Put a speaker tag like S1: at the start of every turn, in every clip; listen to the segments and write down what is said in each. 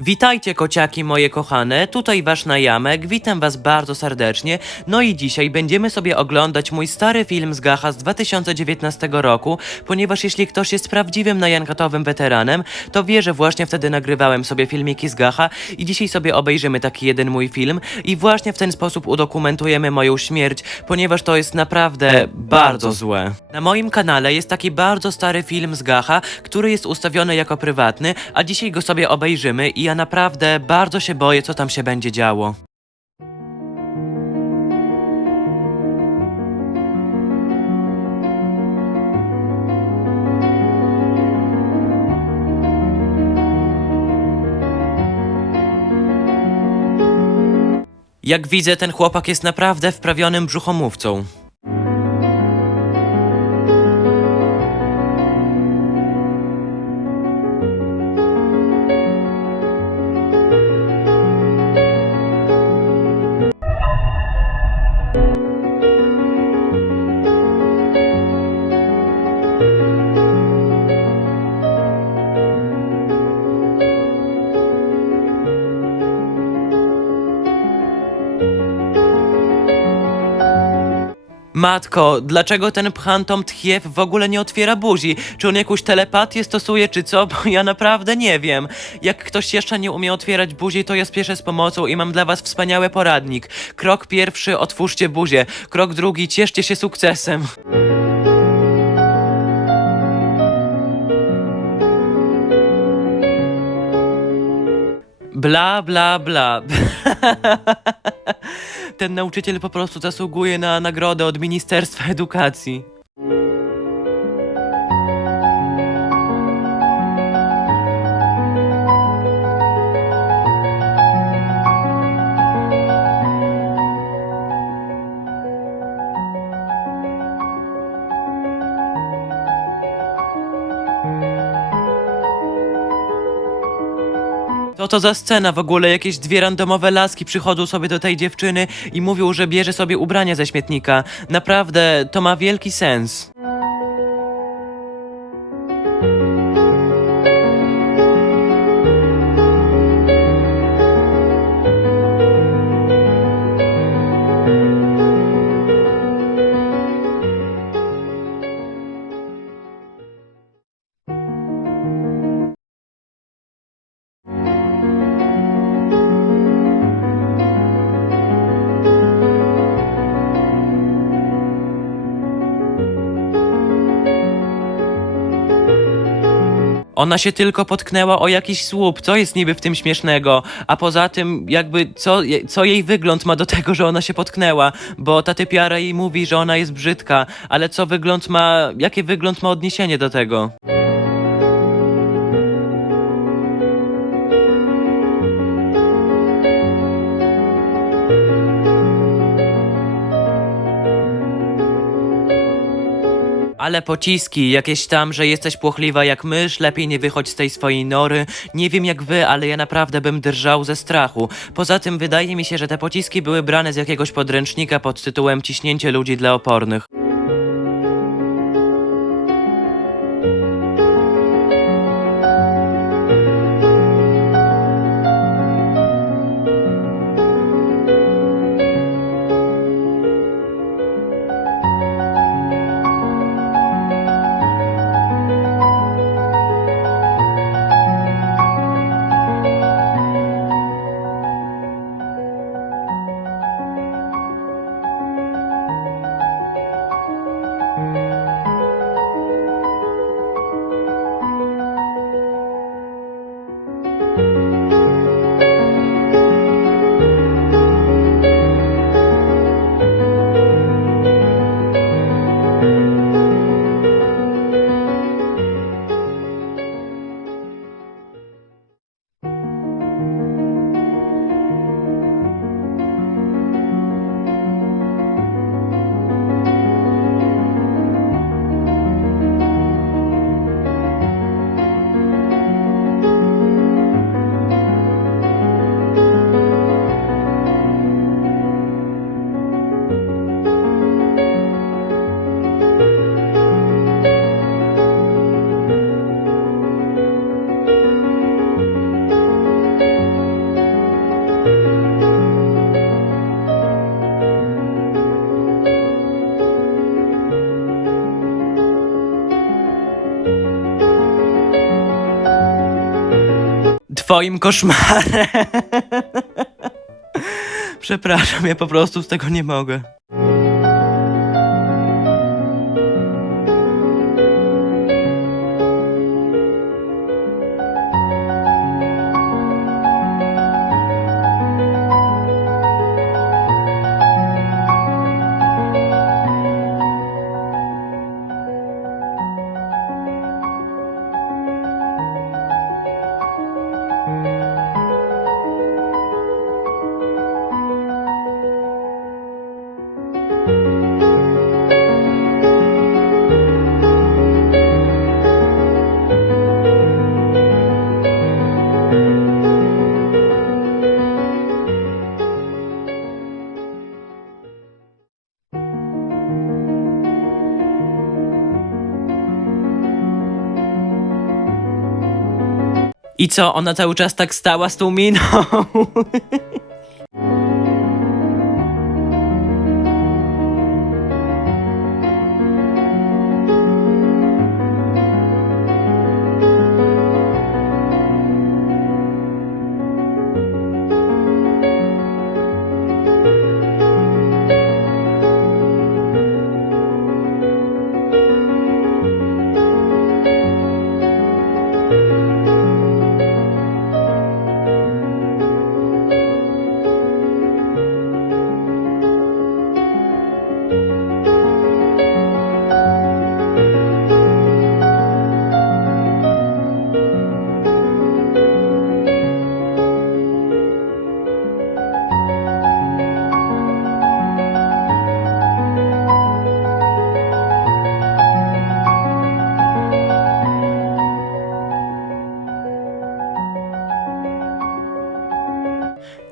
S1: Witajcie kociaki moje kochane, tutaj wasz Najamek, witam was bardzo serdecznie. No i dzisiaj będziemy sobie oglądać mój stary film z Gacha z 2019 roku, ponieważ jeśli ktoś jest prawdziwym najankatowym weteranem, to wie, że właśnie wtedy nagrywałem sobie filmiki z Gacha i dzisiaj sobie obejrzymy taki jeden mój film i właśnie w ten sposób udokumentujemy moją śmierć, ponieważ to jest naprawdę bardzo złe. Na moim kanale jest taki bardzo stary film z Gacha, który jest ustawiony jako prywatny, a dzisiaj go sobie obejrzymy i ja naprawdę bardzo się boję, co tam się będzie działo. Jak widzę, ten chłopak jest naprawdę wprawionym brzuchomówcą. Matko, dlaczego ten phantom Tchiew w ogóle nie otwiera buzi? Czy on jakąś telepatię stosuje, czy co? Bo ja naprawdę nie wiem. Jak ktoś jeszcze nie umie otwierać buzi, to ja spieszę z pomocą i mam dla was wspaniały poradnik. Krok pierwszy, otwórzcie buzię. Krok drugi, cieszcie się sukcesem. Bla, bla, bla. Ten nauczyciel po prostu zasługuje na nagrodę od Ministerstwa Edukacji. Co to za scena w ogóle? Jakieś dwie randomowe laski przychodzą sobie do tej dziewczyny i mówią, że bierze sobie ubrania ze śmietnika. Naprawdę, to ma wielki sens. Ona się tylko potknęła o jakiś słup. Co jest niby w tym śmiesznego? A poza tym, jakby, co, co jej wygląd ma do tego, że ona się potknęła? Bo ta typiara jej mówi, że ona jest brzydka, ale co wygląd ma, jakie wygląd ma odniesienie do tego? Ale pociski, jakieś tam, że jesteś płochliwa jak mysz, lepiej nie wychodź z tej swojej nory. Nie wiem jak wy, ale ja naprawdę bym drżał ze strachu. Poza tym wydaje mi się, że te pociski były brane z jakiegoś podręcznika pod tytułem Ciśnięcie ludzi dla opornych. Twoim koszmarem. Przepraszam, ja po prostu z tego nie mogę. I co, ona cały czas tak stała z tą miną?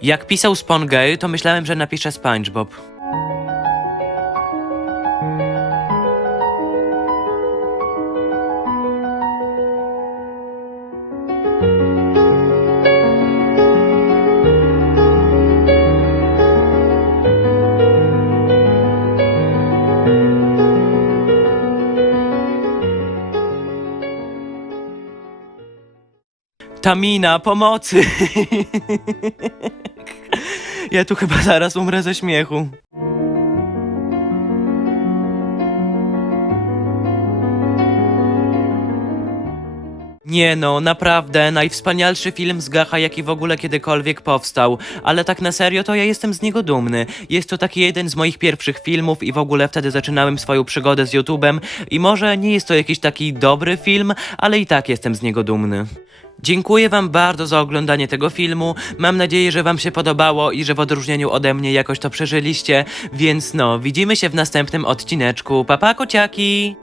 S1: Jak pisał Spongay, to myślałem, że napisze SpongeBob. Tamina, pomocy! Ja tu chyba zaraz umrę ze śmiechu. Nie no, naprawdę, najwspanialszy film z Gacha, jaki w ogóle kiedykolwiek powstał. Ale tak na serio, to ja jestem z niego dumny. Jest to taki jeden z moich pierwszych filmów i w ogóle wtedy zaczynałem swoją przygodę z YouTubem. I może nie jest to jakiś taki dobry film, ale i tak jestem z niego dumny. Dziękuję Wam bardzo za oglądanie tego filmu. Mam nadzieję, że Wam się podobało i że w odróżnieniu ode mnie jakoś to przeżyliście. Więc no, widzimy się w następnym odcineczku. Papa kociaki!